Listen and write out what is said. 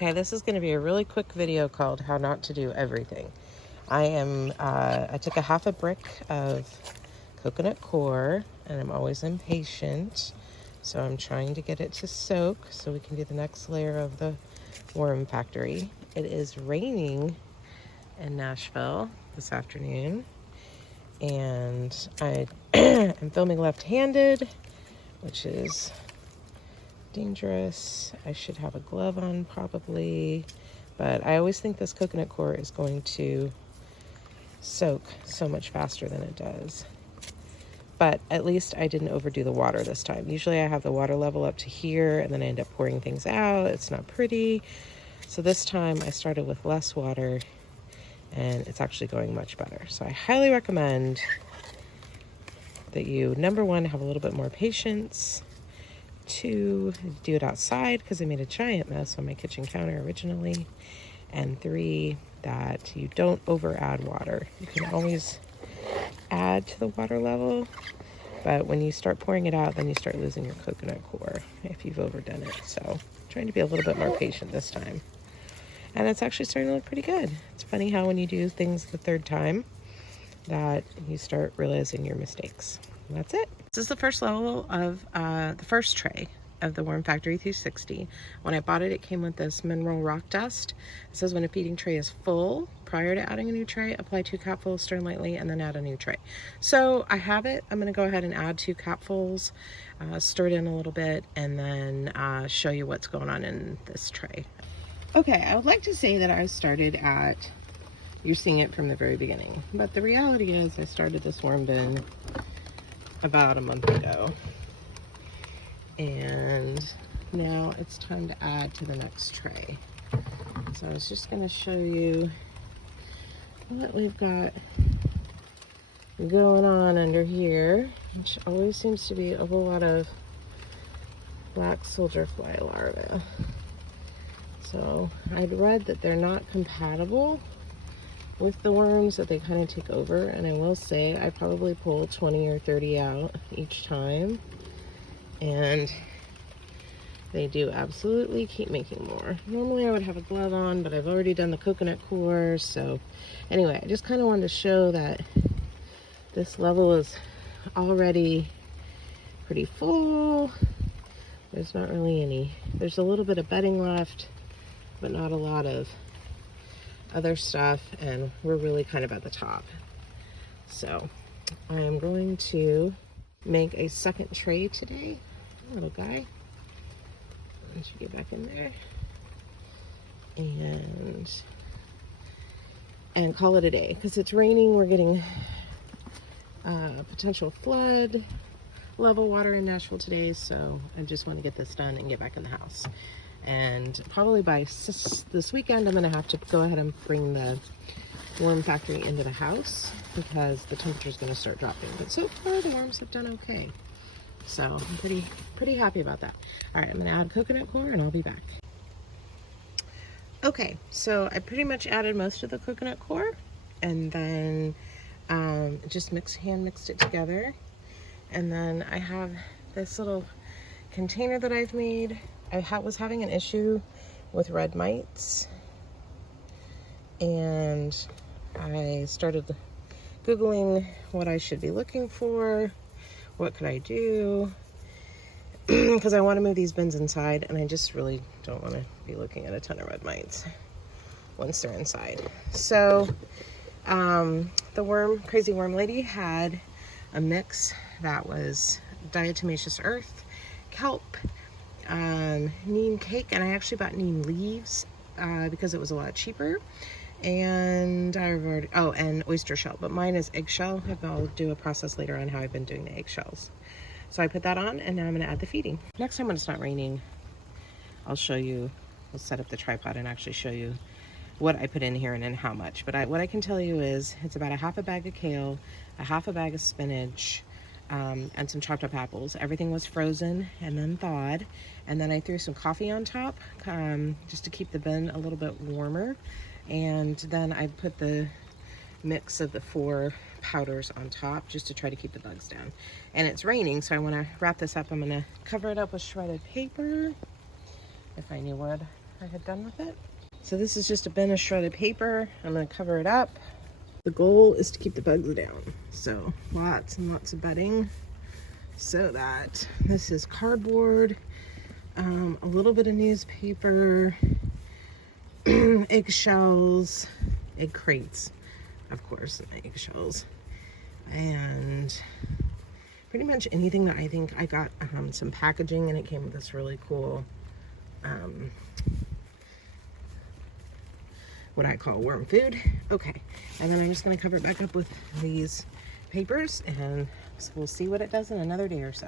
Okay, this is going to be a really quick video called How Not to Do Everything. I took a half a brick of coconut coir, and I'm always impatient. So I'm trying to get it to soak so we can do the next layer of the worm factory. It is raining in Nashville this afternoon, and I am filming left-handed, which is dangerous. I should have a glove on probably, but I always think this coconut coir is going to soak so much faster than it does. But at least I didn't overdo the water this time. Usually I have the water level up to here and then I end up pouring things out. It's not pretty. So this time I started with less water and it's actually going much better. So I highly recommend that you, number one, have a little bit more patience. 2, do it outside because I made a giant mess on my kitchen counter originally. And 3, that you don't over add water. You can always add to the water level, but when you start pouring it out, then you start losing your coconut coir if you've overdone it. So I'm trying to be a little bit more patient this time. And it's actually starting to look pretty good. It's funny how when you do things the third time that you start realizing your mistakes. And that's it. This is the first level of the first tray of the Worm Factory 360. When I bought it, it came with this mineral rock dust. It says when a feeding tray is full, prior to adding a new tray, apply 2 capfuls, stir lightly, and then add a new tray. So I have it. I'm gonna go ahead and add 2 capfuls, stir it in a little bit, and then show you what's going on in this tray. Okay, I would like to say that I started at, you're seeing it from the very beginning, but the reality is I started this worm bin about a month ago. And now it's time to add to the next tray. So I was just going to show you what we've got going on under here, which always seems to be a whole lot of black soldier fly larvae. So I'd read that they're not compatible with the worms, that they kind of take over, and I will say I probably pull 20 or 30 out each time. And they do absolutely keep making more. Normally I would have a glove on, but I've already done the coconut coir. So anyway, I just kind of wanted to show that this level is already pretty full. There's not really any. There's a little bit of bedding left, but not a lot of other stuff. And we're really kind of at the top. So I am going to make a second tray today. Little guy, once you get back in there, and call it a day because it's raining. We're getting potential flood level water in Nashville today, so I just want to get this done and get back in the house. And probably by this weekend I'm going to have to go ahead and bring the worm factory into the house because the temperature is going to start dropping. But so far the worms have done okay. So I'm pretty happy about that. All right, I'm gonna add coconut coir and I'll be back. Okay, so I pretty much added most of the coconut coir and then just hand mixed it together. And then I have this little container that I've made. I was having an issue with red mites, and I started Googling what I should be looking for. What could I do? Because I want to move these bins inside, and I just really don't want to be looking at a ton of red mites once they're inside. So the Crazy Worm Lady had a mix that was diatomaceous earth, kelp, neem cake, and I actually bought neem leaves because it was a lot cheaper. And and oyster shell, but mine is eggshell. I'll do a process later on how I've been doing the eggshells. So I put that on, and now I'm going to add the feeding. Next time when it's not raining, I'll show you, we'll set up the tripod and actually show you what I put in here and then how much. But what I can tell you is it's about a half a bag of kale, a half a bag of spinach, and some chopped up apples. Everything was frozen and then thawed. And then I threw some coffee on top just to keep the bin a little bit warmer. And then I put the mix of the 4 powders on top just to try to keep the bugs down. And it's raining, so I want to wrap this up. I'm going to cover it up with shredded paper, if I knew what I had done with it. So this is just a bin of shredded paper. I'm gonna cover it up. The goal is to keep the bugs down. So lots and lots of bedding so that this is cardboard, a little bit of newspaper, eggshells, egg crates, of course, and eggshells, and pretty much anything that I think I got some packaging, and it came with this really cool what I call worm food. Okay, and then I'm just going to cover it back up with these papers, and we'll see what it does in another day or so.